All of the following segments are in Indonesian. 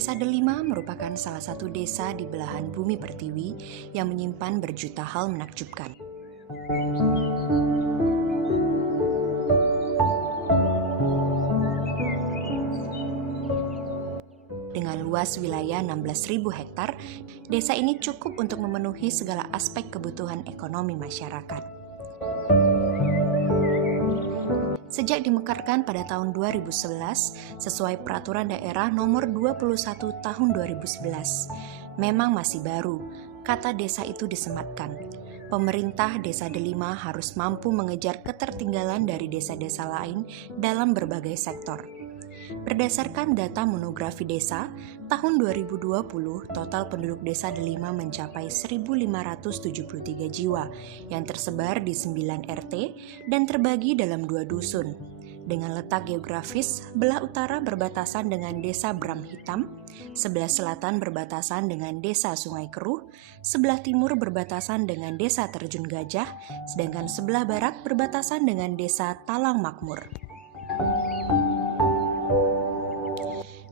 Desa Delima merupakan salah satu desa di belahan bumi pertiwi yang menyimpan berjuta hal menakjubkan. Dengan luas wilayah 16.000 hektar, desa ini cukup untuk memenuhi segala aspek kebutuhan ekonomi masyarakat. Sejak dimekarkan pada tahun 2011 sesuai Peraturan Daerah Nomor 21 Tahun 2011, memang masih baru, kata desa itu disematkan. Pemerintah Desa Delima harus mampu mengejar ketertinggalan dari desa-desa lain dalam berbagai sektor. Berdasarkan data monografi desa, tahun 2020 total penduduk desa Delima mencapai 1.573 jiwa yang tersebar di 9 RT dan terbagi dalam 2 dusun. Dengan letak geografis, belah utara berbatasan dengan desa Bram Hitam, sebelah selatan berbatasan dengan desa Sungai Keruh, sebelah timur berbatasan dengan desa Terjun Gajah, sedangkan sebelah barat berbatasan dengan desa Talang Makmur.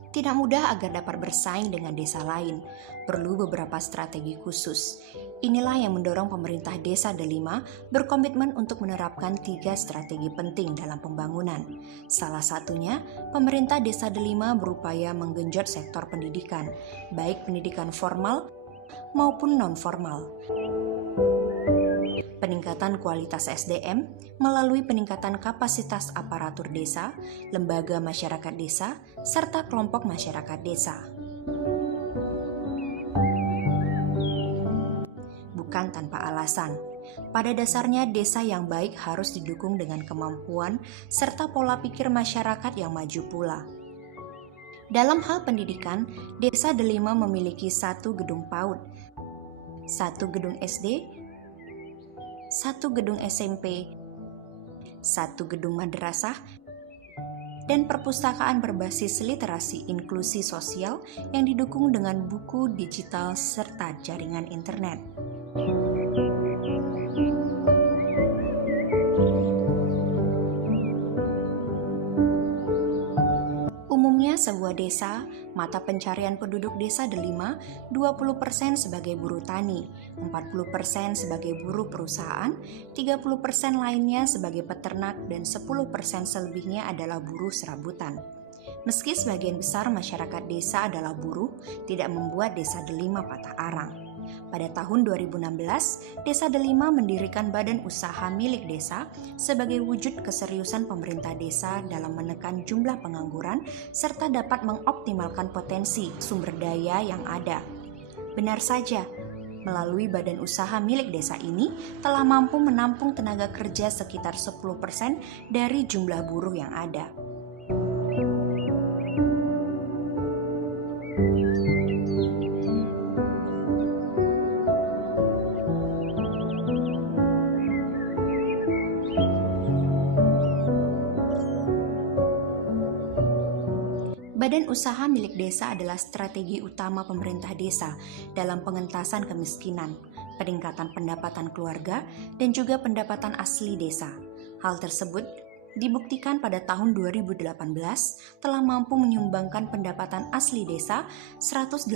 Tidak mudah agar dapat bersaing dengan desa lain, perlu beberapa strategi khusus. Inilah yang mendorong pemerintah Desa Delima berkomitmen untuk menerapkan 3 strategi penting dalam pembangunan. Salah satunya, pemerintah Desa Delima berupaya menggenjot sektor pendidikan, baik pendidikan formal maupun non-formal. Peningkatan kualitas SDM melalui peningkatan kapasitas aparatur desa, lembaga masyarakat desa, serta kelompok masyarakat desa. Bukan tanpa alasan, pada dasarnya desa yang baik harus didukung dengan kemampuan serta pola pikir masyarakat yang maju pula. Dalam hal pendidikan, Desa Delima memiliki 1 gedung PAUD, 1 gedung SD, 1 gedung SMP, 1 gedung madrasah, dan perpustakaan berbasis literasi inklusi sosial yang didukung dengan buku digital serta jaringan internet. Umumnya sebuah desa, mata pencarian penduduk Desa Delima 20% sebagai buruh tani, 40% sebagai buruh perusahaan, 30% lainnya sebagai peternak, dan 10% selebihnya adalah buruh serabutan. Meski sebagian besar masyarakat desa adalah buruh, tidak membuat Desa Delima patah arang. Pada tahun 2016, Desa Delima mendirikan badan usaha milik desa sebagai wujud keseriusan pemerintah desa dalam menekan jumlah pengangguran serta dapat mengoptimalkan potensi sumber daya yang ada. Benar saja, melalui badan usaha milik desa ini telah mampu menampung tenaga kerja sekitar 10% dari jumlah buruh yang ada. Badan usaha milik desa adalah strategi utama pemerintah desa dalam pengentasan kemiskinan, peningkatan pendapatan keluarga, dan juga pendapatan asli desa. Hal tersebut dibuktikan pada tahun 2018 telah mampu menyumbangkan pendapatan asli desa 185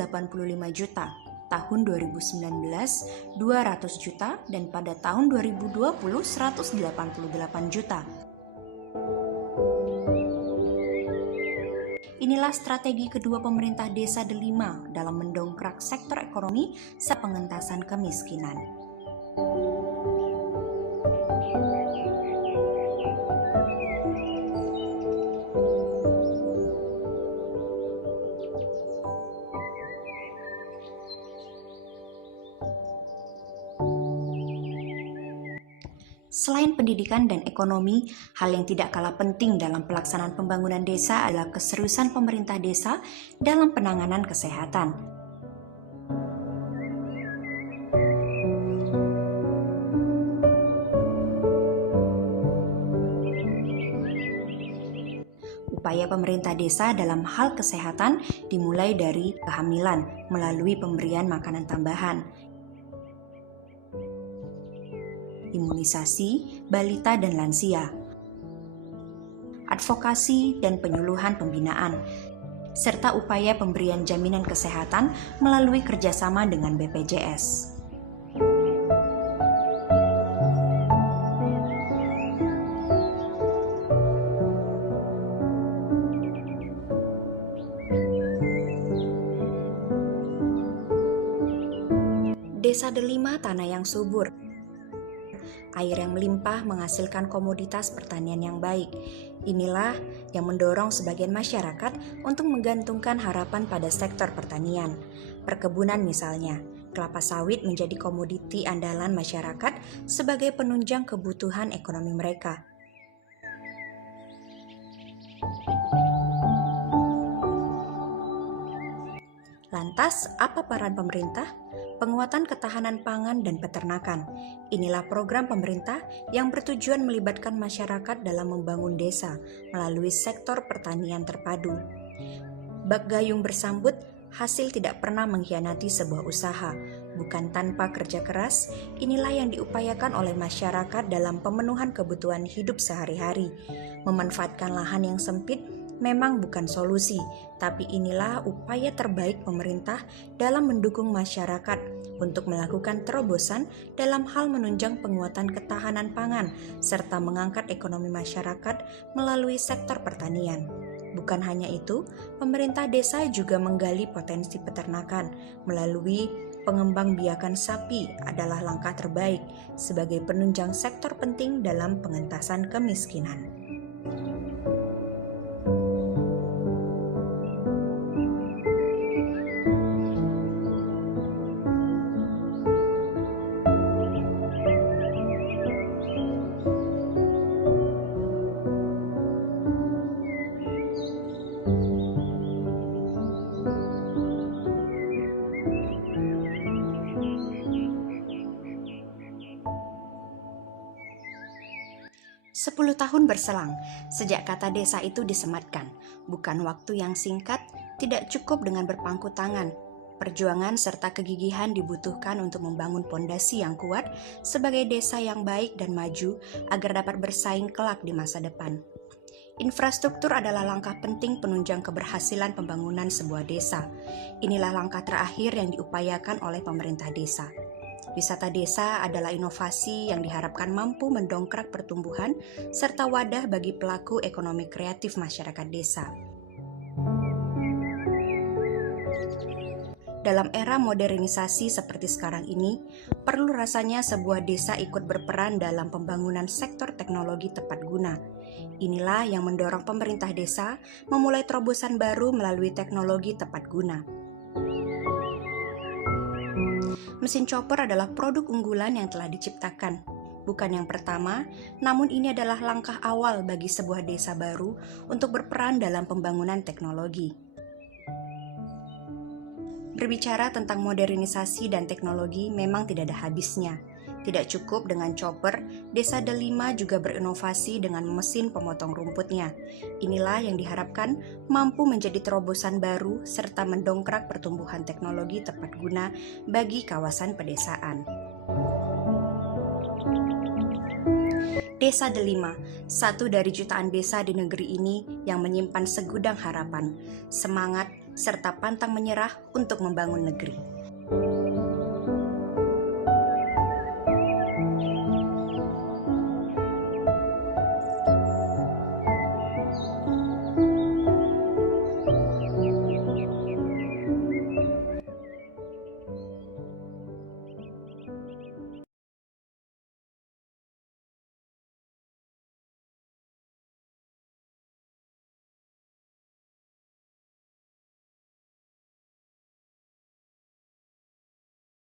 juta, tahun 2019 200 juta, dan pada tahun 2020 188 juta. Inilah strategi kedua pemerintah Desa Delima dalam mendongkrak sektor ekonomi serta pengentasan kemiskinan. Selain pendidikan dan ekonomi, hal yang tidak kalah penting dalam pelaksanaan pembangunan desa adalah keseriusan pemerintah desa dalam penanganan kesehatan. Upaya pemerintah desa dalam hal kesehatan dimulai dari kehamilan melalui pemberian makanan tambahan, imunisasi balita dan lansia, advokasi dan penyuluhan pembinaan, serta upaya pemberian jaminan kesehatan melalui kerjasama dengan BPJS. Desa Delima tanah yang subur. Air yang melimpah menghasilkan komoditas pertanian yang baik. Inilah yang mendorong sebagian masyarakat untuk menggantungkan harapan pada sektor pertanian. Perkebunan misalnya, kelapa sawit menjadi komoditi andalan masyarakat sebagai penunjang kebutuhan ekonomi mereka. Lantas, apa peran pemerintah? Penguatan ketahanan pangan dan peternakan. Inilah program pemerintah yang bertujuan melibatkan masyarakat dalam membangun desa melalui sektor pertanian terpadu. Bak gayung bersambut, hasil tidak pernah mengkhianati sebuah usaha. Bukan tanpa kerja keras, inilah yang diupayakan oleh masyarakat dalam pemenuhan kebutuhan hidup sehari-hari. Memanfaatkan lahan yang sempit memang bukan solusi, tapi inilah upaya terbaik pemerintah dalam mendukung masyarakat untuk melakukan terobosan dalam hal menunjang penguatan ketahanan pangan serta mengangkat ekonomi masyarakat melalui sektor pertanian. Bukan hanya itu, pemerintah desa juga menggali potensi peternakan melalui pengembangbiakan sapi adalah langkah terbaik sebagai penunjang sektor penting dalam pengentasan kemiskinan. Sepuluh tahun berselang, sejak kata desa itu disematkan. Bukan waktu yang singkat, tidak cukup dengan berpangku tangan. Perjuangan serta kegigihan dibutuhkan untuk membangun pondasi yang kuat sebagai desa yang baik dan maju agar dapat bersaing kelak di masa depan. Infrastruktur adalah langkah penting penunjang keberhasilan pembangunan sebuah desa. Inilah langkah terakhir yang diupayakan oleh pemerintah desa. Wisata desa adalah inovasi yang diharapkan mampu mendongkrak pertumbuhan serta wadah bagi pelaku ekonomi kreatif masyarakat desa. Dalam era modernisasi seperti sekarang ini, perlu rasanya sebuah desa ikut berperan dalam pembangunan sektor teknologi tepat guna. Inilah yang mendorong pemerintah desa memulai terobosan baru melalui teknologi tepat guna. Mesin chopper adalah produk unggulan yang telah diciptakan. Bukan yang pertama, namun ini adalah langkah awal bagi sebuah desa baru untuk berperan dalam pembangunan teknologi. Berbicara tentang modernisasi dan teknologi memang tidak ada habisnya. Tidak cukup dengan chopper, Desa Delima juga berinovasi dengan mesin pemotong rumputnya. Inilah yang diharapkan mampu menjadi terobosan baru serta mendongkrak pertumbuhan teknologi tepat guna bagi kawasan pedesaan. Desa Delima, satu dari jutaan desa di negeri ini yang menyimpan segudang harapan, semangat, serta pantang menyerah untuk membangun negeri.